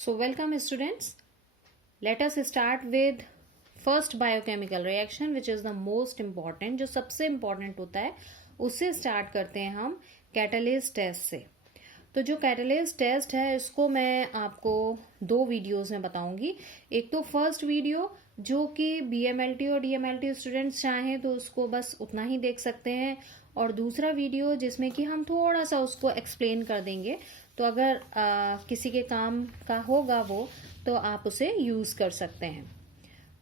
So welcome students. Let us start with first biochemical reaction which is the most important, जो सबसे important होता है उससे start करते हैं हम कैटालिस टेस्ट से। तो जो कैटालिस टेस्ट है इसको मैं आपको दो वीडियोस में बताऊंगी। एक तो फर्स्ट वीडियो जो कि BMLT और DMLT स्टूडेंट्स चाहें तो उसको बस उतना ही देख सकते हैं, और दूसरा वीडियो जिसमें कि हम थोड़ा सा उसको एक्सप्लेन कर देंगे, तो अगर किसी के काम का होगा वो तो आप उसे यूज़ कर सकते हैं।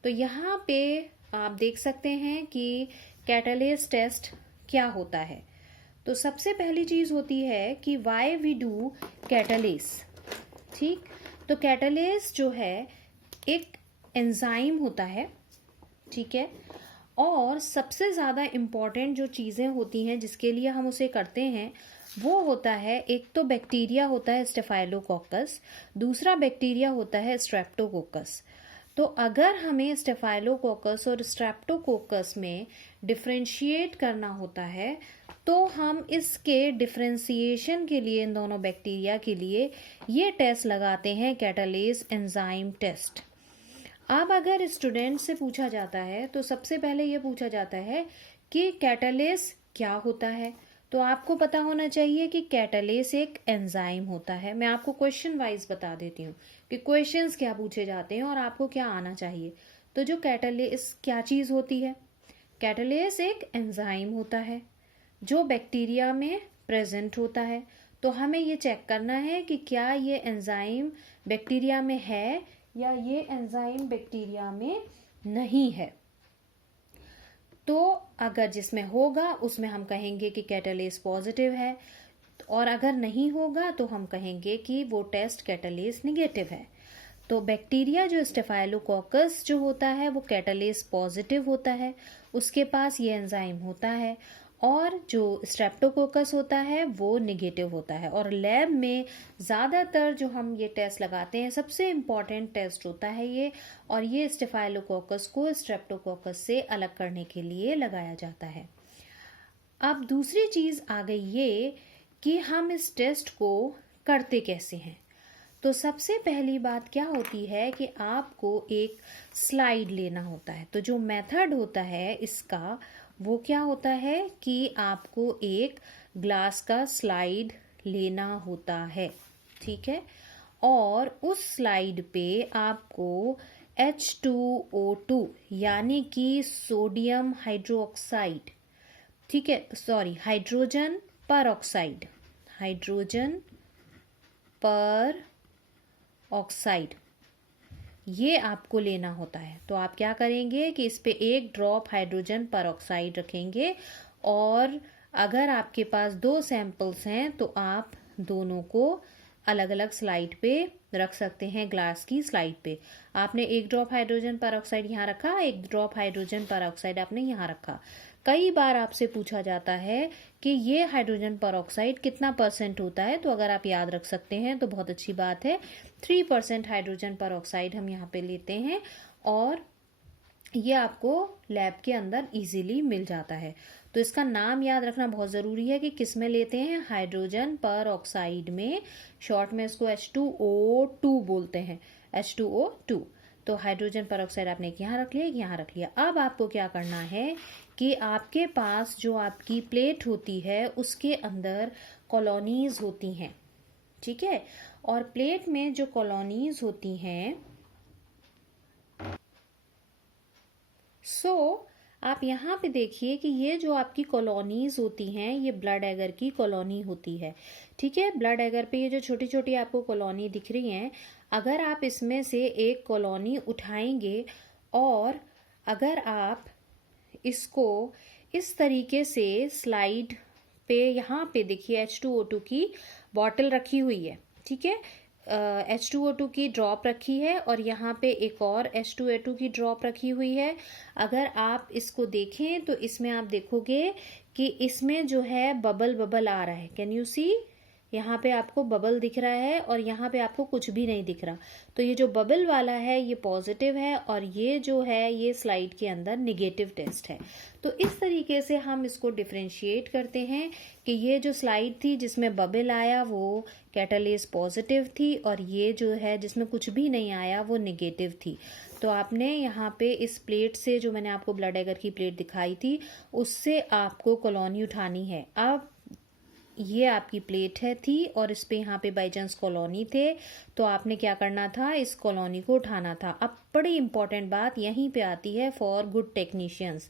तो यहाँ पे आप देख सकते हैं कि कैटालिस टेस्ट क्या होता है। तो सबसे पहली चीज़ होती है कि वाई वी डू कैटालिस। ठीक, तो कैटालिस जो है एक एंजाइम होता है, ठीक है। और सबसे ज़्यादा इम्पॉर्टेंट जो चीज़ें होती हैं जिसके लिए हम उसे करते हैं वो होता है, एक तो बैक्टीरिया होता है स्टेफाइलोकोकस, दूसरा बैक्टीरिया होता है स्ट्रेप्टोकोकस। तो अगर हमें स्टेफाइलोकोकस और स्ट्रेप्टोकोकस में डिफ्रेंशिएट करना होता है तो हम इसके डिफ्रेंशिएशन के लिए, इन दोनों बैक्टीरिया के लिए ये टेस्ट लगाते हैं, कैटालिस एंजाइम टेस्ट। अब अगर स्टूडेंट से पूछा जाता है तो सबसे पहले ये पूछा जाता है कि कैटालिस क्या होता है, तो आपको पता होना चाहिए कि कैटालिस एक एंजाइम होता है। मैं आपको क्वेश्चन वाइज बता देती हूँ कि क्वेश्चंस क्या पूछे जाते हैं और आपको क्या आना चाहिए। तो जो कैटालिस क्या चीज़ होती है, कैटालिस एक एंजाइम होता है जो बैक्टीरिया में प्रेजेंट होता है। तो हमें ये चेक करना है कि क्या ये एंजाइम बैक्टीरिया में है या ये एंजाइम बैक्टीरिया में नहीं है। तो अगर जिसमें होगा उसमें हम कहेंगे कि कैटालिस पॉजिटिव है, और अगर नहीं होगा तो हम कहेंगे कि वो टेस्ट कैटालिस निगेटिव है। तो बैक्टीरिया जो स्टेफाइलोकोकस जो होता है वो कैटालिस पॉजिटिव होता है, उसके पास ये एंजाइम होता है, और जो स्ट्रेप्टोकोकस होता है वो निगेटिव होता है। और लैब में ज़्यादातर जो हम ये टेस्ट लगाते हैं सबसे इम्पॉर्टेंट टेस्ट होता है ये, और ये स्टेफाइलोकोकस को स्ट्रेप्टोकोकस से अलग करने के लिए लगाया जाता है। अब दूसरी चीज़ आ गई ये कि हम इस टेस्ट को करते कैसे हैं। तो सबसे पहली बात क्या होती है कि आपको एक स्लाइड लेना होता है। तो जो मेथड होता है इसका वो क्या होता है कि आपको एक ग्लास का स्लाइड लेना होता है, ठीक है। और उस स्लाइड पे आपको H2O2 यानी कि सोडियम हाइड्रोक्साइड, ठीक है, सॉरी हाइड्रोजन पर ऑक्साइड, हाइड्रोजन पर ऑक्साइड, ये आपको लेना होता है। तो आप क्या करेंगे कि इस पे एक ड्रॉप हाइड्रोजन पर ऑक्साइड रखेंगे, और अगर आपके पास दो सैंपल्स हैं तो आप दोनों को अलग अलग स्लाइड पे रख सकते हैं, ग्लास की स्लाइड पे। आपने एक ड्रॉप हाइड्रोजन पर ऑक्साइड यहाँ रखा, एक ड्रॉप हाइड्रोजन पर ऑक्साइड आपने यहाँ रखा। कई बार आपसे पूछा जाता है कि ये हाइड्रोजन पर ऑक्साइड कितना % होता है, तो अगर आप याद रख सकते हैं तो बहुत अच्छी बात है। 3% हाइड्रोजन पर ऑक्साइड हम यहाँ पे लेते हैं, और ये आपको लैब के अंदर इजीली मिल जाता है। तो इसका नाम याद रखना बहुत ज़रूरी है कि किस में लेते हैं, हाइड्रोजन पर ऑक्साइड में। शॉर्ट में इसको H2O2 बोलते हैं, H2O2। तो हाइड्रोजन पर ऑक्साइड आपने यहाँ रख लिया, यहाँ रख लिया। अब आपको क्या करना है कि आपके पास जो आपकी प्लेट होती है उसके अंदर कॉलोनीज होती हैं, ठीक है। और प्लेट में जो कॉलोनीज होती हैं, आप यहाँ पे देखिए कि ये जो आपकी कॉलोनीज होती हैं ये ब्लड एगर की कॉलोनी होती है, ठीक है। ब्लड एगर पे ये जो छोटी छोटी आपको कॉलोनी दिख रही हैं, अगर आप इसमें से एक कॉलोनी उठाएंगे और अगर आप इसको इस तरीके से स्लाइड पे, यहाँ पे देखिए H2O2 की बॉटल रखी हुई है, ठीक है। H2O2 की ड्रॉप रखी है और यहाँ पे एक और H2O2 की ड्रॉप रखी हुई है। अगर आप इसको देखें तो इसमें आप देखोगे कि इसमें जो है बबल बबल आ रहा है। कैन यू सी यहाँ पे आपको बबल दिख रहा है और यहाँ पे आपको कुछ भी नहीं दिख रहा। तो ये जो बबल वाला है ये पॉजिटिव है और ये जो है ये स्लाइड के अंदर निगेटिव टेस्ट है। तो इस तरीके से हम इसको डिफरेंशिएट करते हैं कि ये जो स्लाइड थी जिसमें बबल आया वो कैटालेस पॉजिटिव थी और ये जो है जिसमें कुछ भी नहीं आया वो निगेटिव थी। तो आपने यहाँ पे इस प्लेट से, जो मैंने आपको ब्लड एगर की प्लेट दिखाई थी, उससे आपको कॉलोनी उठानी है। अब ये आपकी प्लेट है थी और इस पे यहाँ पे बाई चांस कॉलोनी थे, तो आपने क्या करना था, इस कॉलोनी को उठाना था। अब बड़ी इंपॉर्टेंट बात यहीं पे आती है फॉर गुड टेक्नीशियंस,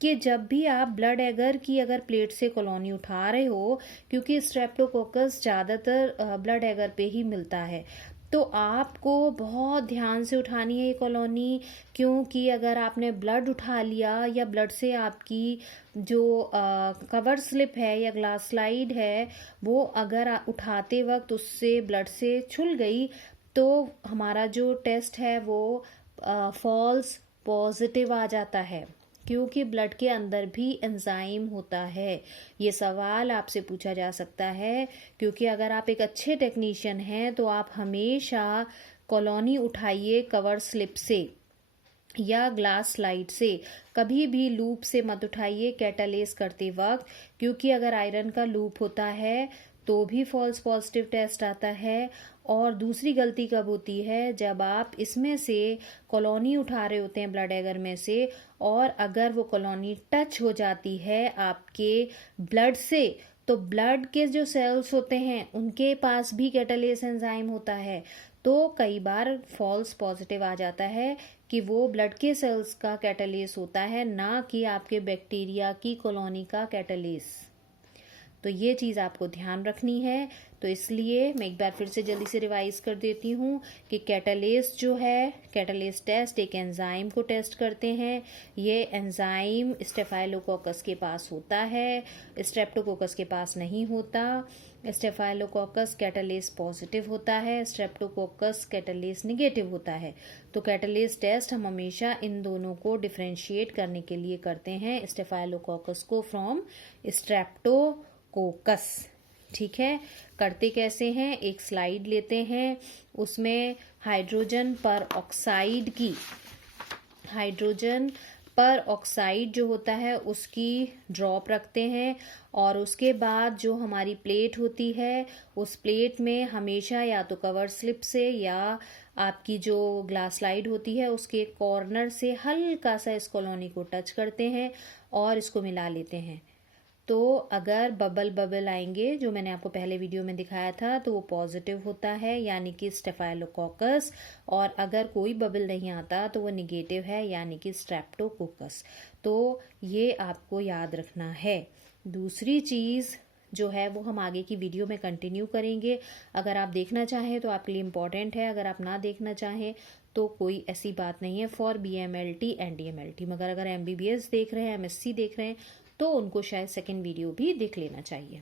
कि जब भी आप ब्लड एगर की अगर प्लेट से कॉलोनी उठा रहे हो, क्योंकि स्ट्रेप्टोकोकस ज़्यादातर ब्लड एगर पे ही मिलता है, तो आपको बहुत ध्यान से उठानी है ये कॉलोनी। क्योंकि अगर आपने ब्लड उठा लिया या ब्लड से आपकी जो कवर स्लिप है या ग्लास स्लाइड है वो अगर उठाते वक्त उससे ब्लड से छुल गई, तो हमारा जो टेस्ट है वो फॉल्स पॉजिटिव आ जाता है, क्योंकि ब्लड के अंदर भी एंजाइम होता है। ये सवाल आपसे पूछा जा सकता है, क्योंकि अगर आप एक अच्छे टेक्नीशियन हैं तो आप हमेशा कॉलोनी उठाइए कवर स्लिप से या ग्लास स्लाइड से, कभी भी लूप से मत उठाइए कैटालेस करते वक्त, क्योंकि अगर आयरन का लूप होता है तो भी फॉल्स पॉजिटिव टेस्ट आता है। और दूसरी गलती कब होती है, जब आप इसमें से कॉलोनी उठा रहे होते हैं ब्लड एगर में से, और अगर वो कॉलोनी टच हो जाती है आपके ब्लड से, तो ब्लड के जो सेल्स होते हैं उनके पास भी कैटालेस एंजाइम होता है। तो कई बार फॉल्स पॉजिटिव आ जाता है कि वो ब्लड के सेल्स का कैटालेस होता है, ना कि आपके बैक्टीरिया की कॉलोनी का कैटालेस। तो ये चीज़ आपको ध्यान रखनी है। तो इसलिए मैं एक बार फिर से जल्दी से रिवाइज कर देती हूँ कि कैटालेस जो है, कैटालेस टेस्ट एक एंजाइम को टेस्ट करते हैं। ये एंजाइम स्टेफाइलोकोकस के पास होता है, स्ट्रेप्टोकोकस के पास नहीं होता। स्टेफाइलोकोकस कैटालेस पॉजिटिव होता है, स्ट्रेप्टोकोकस कैटालेस निगेटिव होता है। तो कैटालेस टेस्ट हम हमेशा इन दोनों को डिफरेंशिएट करने के लिए करते हैं, स्टेफाइलोकोकस को फ्रॉम स्ट्रेप्टोकोकस। ठीक है, करते कैसे हैं, एक स्लाइड लेते हैं, उसमें हाइड्रोजन पर ऑक्साइड जो होता है उसकी ड्रॉप रखते हैं, और उसके बाद जो हमारी प्लेट होती है उस प्लेट में हमेशा या तो कवर स्लिप से या आपकी जो ग्लास स्लाइड होती है उसके कॉर्नर से हल्का सा इस कॉलोनी को टच करते हैं और इसको मिला लेते हैं। तो अगर बबल आएंगे, जो मैंने आपको पहले वीडियो में दिखाया था, तो वो पॉजिटिव होता है यानी कि स्टेफाइलोकोकस, और अगर कोई बबल नहीं आता तो वो निगेटिव है यानी कि स्ट्रेप्टोकोकस। तो ये आपको याद रखना है। दूसरी चीज़ जो है वो हम आगे की वीडियो में कंटिन्यू करेंगे। अगर आप देखना चाहें तो आपके लिए इम्पॉर्टेंट है, अगर आप ना देखना चाहें तो कोई ऐसी बात नहीं है फॉर BMLT and DMLT। मगर अगर MBBS देख रहे हैं, MSc देख रहे हैं, तो उनको शायद सेकेंड वीडियो भी देख लेना चाहिए।